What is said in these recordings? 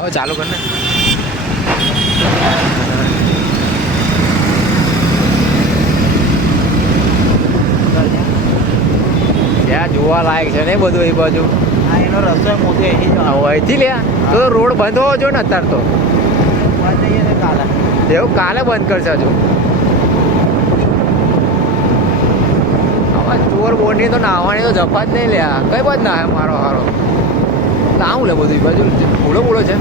હવે ચાલુ કર ને. ત્યાં જોવા લાયક છે ને બધું એ બાજુ. હા, એનો રસ્તો મોટો અહીંથી લ્યા તો રોડ બંધ હોવો જોઈએ ને અત્યારે તો. બંધ થઈ જશે કાલે. એવું કાલે બંધ કરશે હજુ. ચોર બોની તો નાહવાની તો જફા જ નહીં લ્યા. કઈ બાજુ ના મારો હારો લાવું લે બધું બાજુ પૂળો પૂળો છે.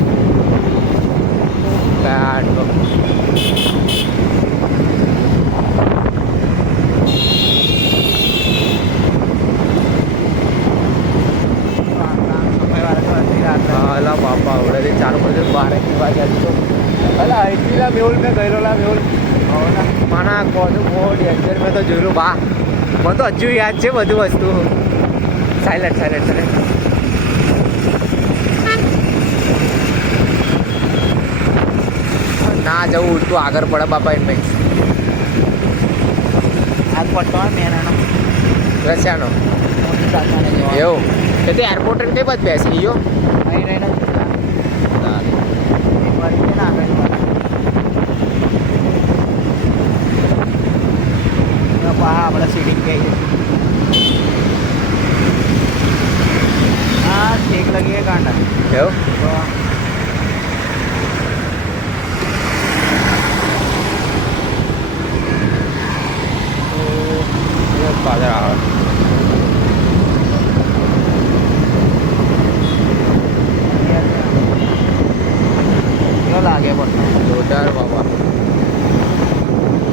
અલા બાપા આવડે ચાલુ કરજો 12 વાગ્યા તો. અલા અહીંથી મેહુલ મેં ગયેલો મેહુલ માના કોનું બહુ ડેન્જર મેં તો જોયેલું બા. મને તો હજુ યાદ છે બધું વસ્તુ. Silent silent silent. ના જવું તું આગળ પડે બાપા એમ ભાઈ. આ પટ્ટો મેનાનો રશિયાનો એવું કે તે એરપોર્ટ કઈ બાદ બેસી ગયો. અહીં રહીને આપણે સીટિંગ કહીએ. હા ઠીક લગી કાંડા એવું પાછળ આવે લાગે પણ જોરદાર બાબા.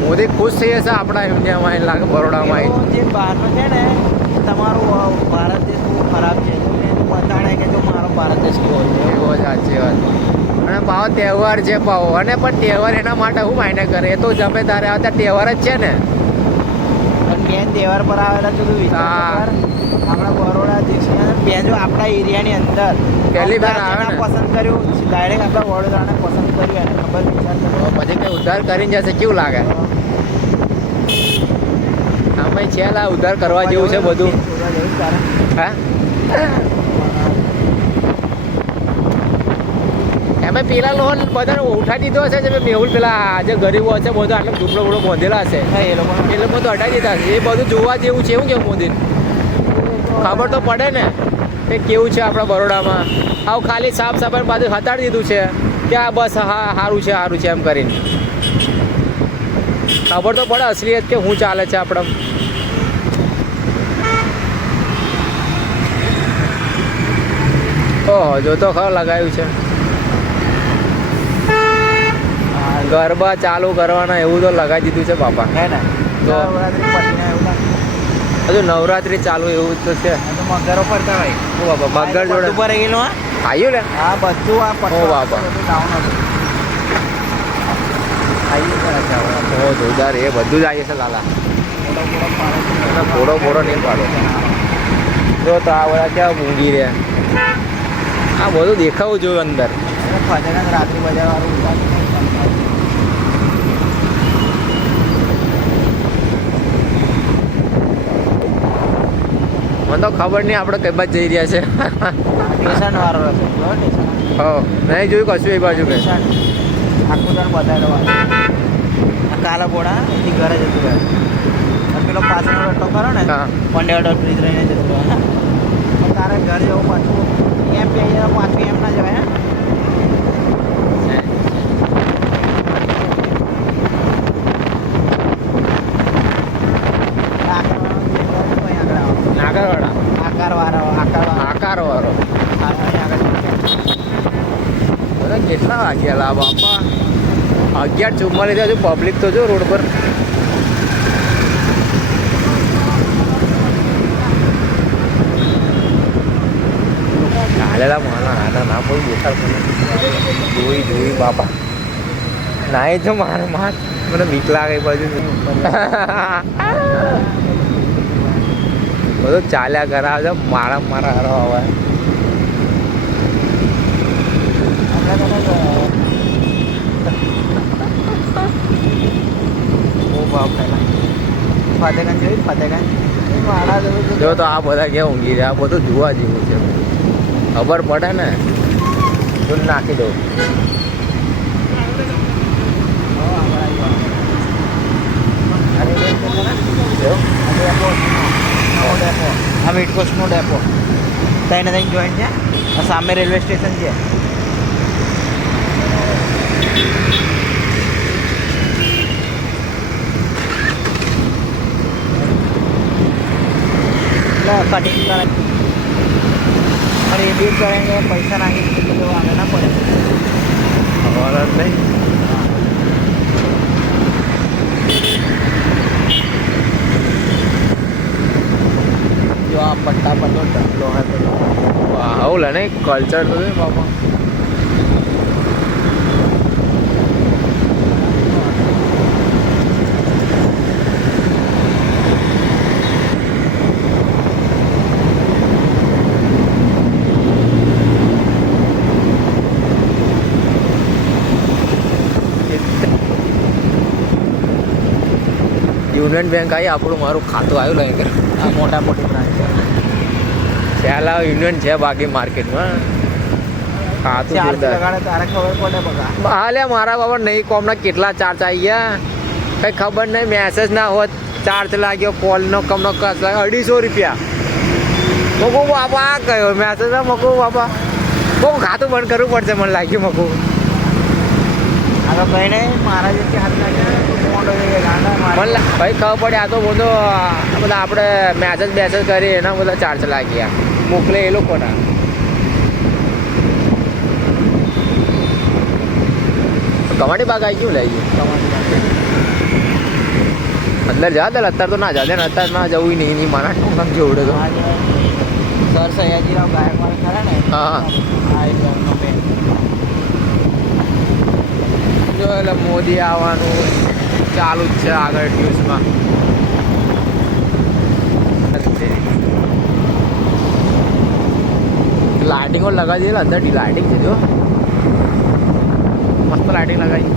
મોદી ખુશ થઈ જશે આપણા ઇન્ડિયામાં લાગે બરોડામાં. જે બહારનો છે ને તમારું ભારત દેશ બહુ ખરાબ છે તો એને બતાડે કે જો મારો ભારત દેશ કેવો છે. એવો સાચી વાત. અને પાવો તહેવાર છે પાવો અને પણ તહેવાર એના માટે હું માયને કરે એ તો જમે તારે આવતા તહેવાર જ છે ને. પણ બેન તહેવાર પર આવેલા તો વિચાર આપણા બરોડા દેશની બેન જો આપણા એરિયાની અંદર પહેલી વાર આવે ને પસંદ કર્યું ડાયરેક્ટ આપણા વડોદરાને પસંદ કર્યું એને ખબર વિચાર કર્યો પછી કઈ ઉદ્ધાર કરીને જશે કેવું લાગે. આમાં છે લા ઉદ્ધાર કરવા જેવું છે બધું. હા એમાં પેલા લોન બધાને ઉઠાઈ દીધો હશે જે મેહુલ પેલા જે ગરીબો હશે બધું આટલો ઝૂંપડો બુડો બાંધેલા હશે એ લોકો તો હટાવી દીધા હશે. એ બધું જોવા જેવું છે એવું કેવું મોદી ખબર તો પડે ને કે કેવું છે આપણા બરોડામાં. આવું ખાલી સાફ સફાઈ પાછું હટાડી દીધું છે કે આ બસ હા સારું છે એમ કરીને. ખબર તો પડે અસલિયત કે શું ચાલે છે આપણા. ઓહો જો તો ખબર લગાવ્યું છે ગરબા ચાલુ કરવાના એવું તો લગાવી દીધું છે બાપા. હે ને નવરાત્રી પછીને એવું હજુ નવરાત્રી ચાલુ એવું તો છે. મગરો ફરતા હોય ઓ બાપા મગર જોડે ઉપર ગયેલું હા આવ્યું ને. હા બધું આ ઓ બાપા ડાઉન હતું ઓ જોરદાર એ બધું જ આવી છે લાલા. ફોડો નહીં પાડો જો તો આ બધા ક્યાં મૂંગી રહ્યા. આ બધું દેખાવું જોઈએ અંદર. ફતેગંજ રાત્રિ બજાર વાળું મને તો ખબર નહીં આપણે કઈ બાજુ જઈ રહ્યા છે. સ્ટેશન વાળો રસ્તો હો નહીં જોયું કશું એ બાજુ કે આખું તને બતાવેલો કાલા પોડા એથી ઘરે જતું રહે. પેલો પાછળનો રસ્તો કરો ને પંડેવડો બ્રિજ રહીને જતું રહે. તારે ઘર જવું પાછું એમ બે પાછું એમ ના જવાય. આકાર વાળો કેટલા વાગ્યા બાપા 11:44 હજુ પબ્લિક તો જો રોડ પર. ચાલેલા મારા ના કોઈ દેખાડ જોઈ બાપા નાય જો મારે મને બીક લાગે બાજુ બધું ચાલ્યા કરાવે મારા હારો હવે. ફતેગંજ જોયું ફતેગંજ જો તો આ બધા ક્યાં ઊંઘી રહ્યા. આ બધું જોવા જેવું છે ખબર પડે ને. તું નાખી દઉં. એવું? આ વેટકોસ્ટનો ડેપો ત્યાં ત્યાં જોઈન્ટ છે. આ સામે રેલવે સ્ટેશન છે. કટિંગ કરાય और ये भी करेंगे पैसा नाखेंगे तो आगे ना पड़े. ખબર જ નહીં. जो आप पट्टा पट्टो डबलो है तो આવું લે નહીં કલ્ચર તો છે બાપા. યુનિયન બેંક આવી આપણું મારું ખાતું આવ્યું લઈ કરે. આ મોટા મોટી બ્રાન્ચ છે. ચાલ યુનિયન છે બાકી માર્કેટમાં ખાતું ચાર્જ જોરદાર. લગાડે તારે ખબર પડે બગા. હાલે મારા બાબા નહીં કોમના કેટલા ચાર્જ આવી ગયા કઈ ખબર નહીં. મેસેજ ના હોત ચાર્જ લાગ્યો કોલનો કમનો 250 રૂપિયા. મકુ બાપા આ કયો મેસેજ મકુ બાપા બહુ ખાતું બંધ કરવું પડશે મને લાગ્યું મકુ. આ તો કઈ નહીં મારા જે હાથ લાગ્યા મોટો ગાંડા મને ભાઈ ખબર પડે આ તો બધો આ બધા આપણે મેસેજ કરીએ એના બધા ચાર્જ લાગ્યા મોકલે એ લોકોના. કમાટી બાગ આવી ગયું લઈ ગયું અંદર જા દે અત્યારે તો ના જા દે ને અત્યારે ના જવું નહીં મારા ટોંકમ જોડે તો. સર સયાજીરાવ ગાયકવાડ ખરા ને. હા. આ એક ઘરનો બેન. જો એટલે મોદી આવવાનું ચાલુ જ છે આગળ ન્યૂઝમાં. લાઇટિંગો લગાવી દે અંદર લાઇટિંગ છે જો મસ્ત લાઇટિંગ લગાવી.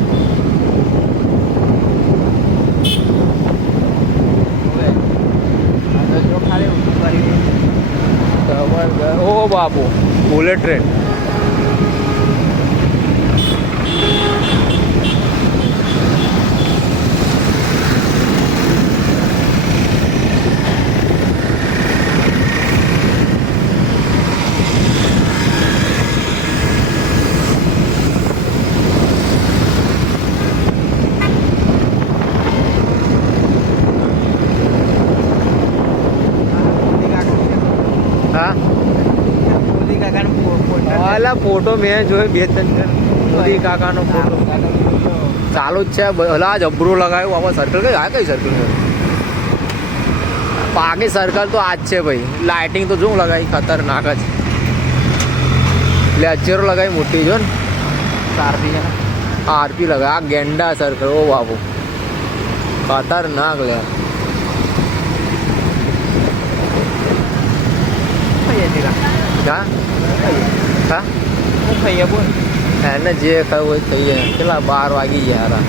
જો ખાલી ઊંધું કરી જબરદસ્ત. ઓ બાપુ બુલેટ ટ્રેન. હા મોદી કાકાનો હાલા ફોટો મેં જોયો 2-3 મોદી કાકાનો ફોટો ચાલુ જ છે. હલા જબરું લગાવ્યું બાબા. સર્કલ કઈ આ કઈ સર્કલ છે બાકી સર્કલ તો આ જ છે ભાઈ. લાઇટિંગ તો શું લગાવી ખતરનાક જ. લેચરો લગાવી મોટી જો ને સારથી છે ને. આરપી લગાવી આ ગેંડા સર્કલ. ઓ બાબુ ખતરનાક લે. હા હા હું ખાઈએ બોલ. એને જે ખાવું હોય ખાઈએ. કેટલા 12 વાગી ગયા યાર.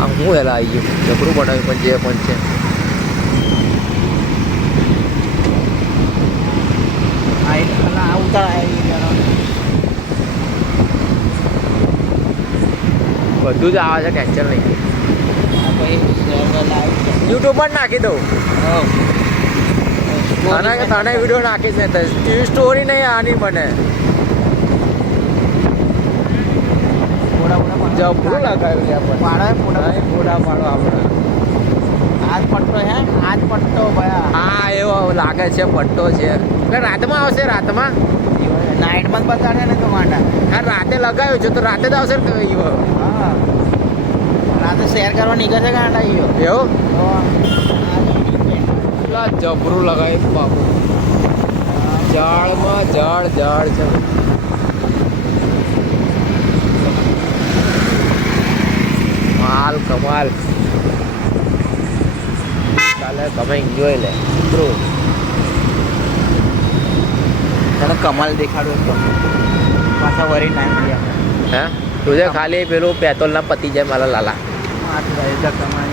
આમ હું હેલા આવી ગયું જબરું બનાવ્યું પણ જે પણ છે. આ ઉતાર બધું જ આવે છે ટેન્શન નહીં. યુટ્યુબ પર નાખી દઉં તને વિડીયો નાખીશ ને સ્ટોરી નહીં આની બને. જબરું લગાવ્યું પાડો ઘોડા પાડો આપણે. આજ પટ્ટો હે આજ પટ્ટો ભયા. હા એવો લાગે છે પટ્ટો છે. એટલે રાતમાં આવશે રાતમાં. નાઇટમાં જ બતાડે ને તો માંડા. હા રાતે લગાવ્યું છે તો રાતે જ આવશે ને ઈવો. હા રાતે શેર કરવા નીકળશે ગાંડા ઈયો. એવું તો એટલા જબરું લગાવ્યું બાપુ. ઝાડમાં ઝાડ છે. માલ કમાલ. ચાલે તમે એન્જોય લે બ્રો. તને કમાલ દેખાડું તો પાછા વરી ટાઈમ ગયા. હે તુજે ખાલી પેલું પેટ્રોલ ના પતી જાય મારા લાલા. કમાલ